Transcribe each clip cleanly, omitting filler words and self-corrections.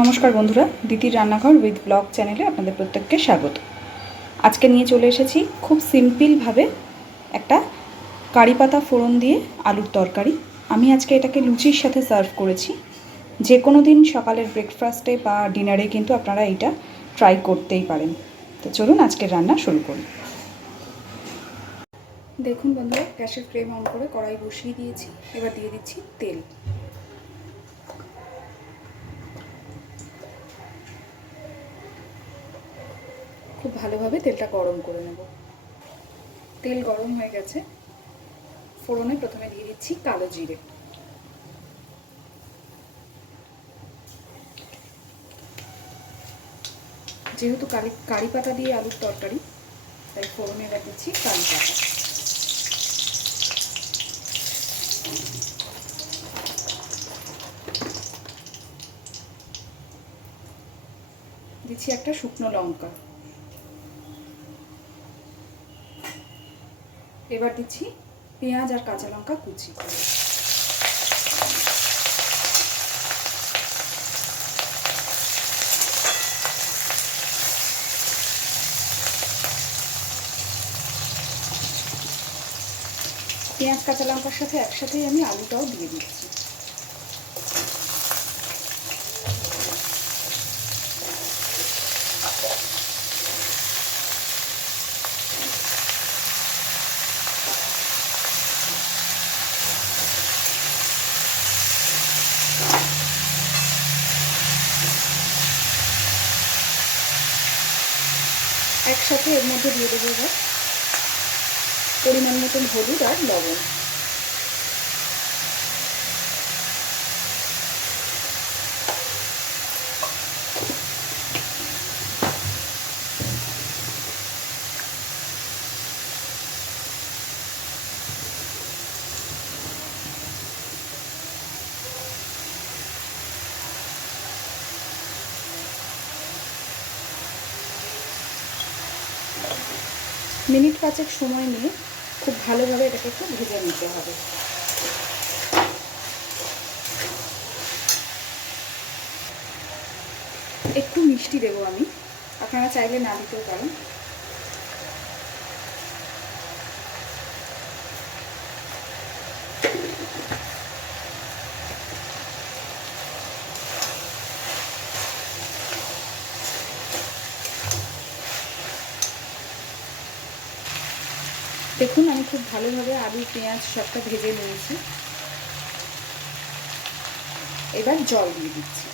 নমস্কার বন্ধুরা, দিদির রান্নাঘর উইথ ব্লগ চ্যানেলে আপনাদের প্রত্যেককে স্বাগত। আজকে নিয়ে চলে এসেছি খুব সিম্পলভাবে একটা কারি পাতা ফোড়ন দিয়ে আলুর তরকারি। আমি আজকে এটাকে লুচির সাথে সার্ভ করেছি। যে কোনো দিন সকালের ব্রেকফাস্টে বা ডিনারে কিন্তু আপনারা এটা ট্রাই করতেই পারেন। তো চলুন আজকের রান্না শুরু করি। দেখুন বন্ধুরা, গ্যাসের ফ্লেম অন করে কড়াই বসিয়ে দিয়েছি। এবার দিয়ে দিচ্ছি তেল। খুব ভালোভাবে তেলটা গরম করে নেব। তেল গরম হয়ে গেছে। ফোড়নে প্রথমে দিয়ে দিচ্ছি কালো জিরে। যেহেতু কারি পাতা দিয়ে আলুর তরকারি, তাই ফোড়নে এবার দিচ্ছি কারি পাতা। দিচ্ছি একটা শুকনো লঙ্কা। এবার দিচ্ছি পেঁয়াজ আর কাঁচা লঙ্কা কুচি। পেঁয়াজ কাঁচা লঙ্কার সাথে একসাথেই আমি আলুটাও দিয়ে দিচ্ছি। একসাথে এর মধ্যে দিয়ে দেবো এবার পরিমাণ মতন হলুদ আর লবণ। মিনিট 5 সময় নিয়ে খুব ভালোভাবে এটাকে একটু ভেজে নিতে হবে। একটু মিষ্টি দেবো আমি, আপনারা চাইলে না দিতেও পারেন। দেখুন আমি খুব ভালোভাবে আলু পেঁয়াজ সবটা ভেজে নিয়েছি। এবার জল দিয়ে দিচ্ছি।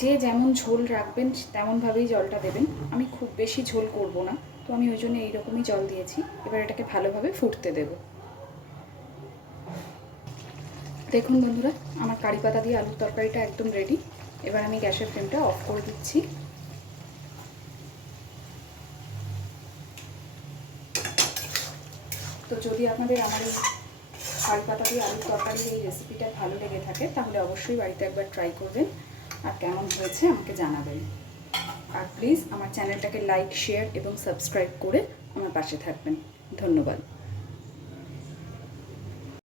যে যেমন ঝোল রাখবেন তেমনভাবেই জলটা দেবেন। আমি খুব বেশি ঝোল করব না, তো আমি ওই জন্য এইরকমই জল দিয়েছি। এবার এটাকে ভালোভাবে ফুটতে দেব। দেখুন বন্ধুরা, আমার কারি পাতা দিয়ে আলুর তরকারিটা একদম রেডি। এবার আমি গ্যাসের ফ্লেমটা অফ করে দিচ্ছি। তো যদি আপনাদের আমার এই কারি পাতা দিয়ে আলুর তরকারির এই রেসিপিটা ভালো লেগে থাকে, তাহলে অবশ্যই বাড়িতে একবার ট্রাই করবেন আর কেমন হয়েছে আমাকে জানাবেন। আর প্লিজ আমার চ্যানেলটাকে লাইক, শেয়ার এবং সাবস্ক্রাইব করে আমার পাশে থাকবেন। ধন্যবাদ।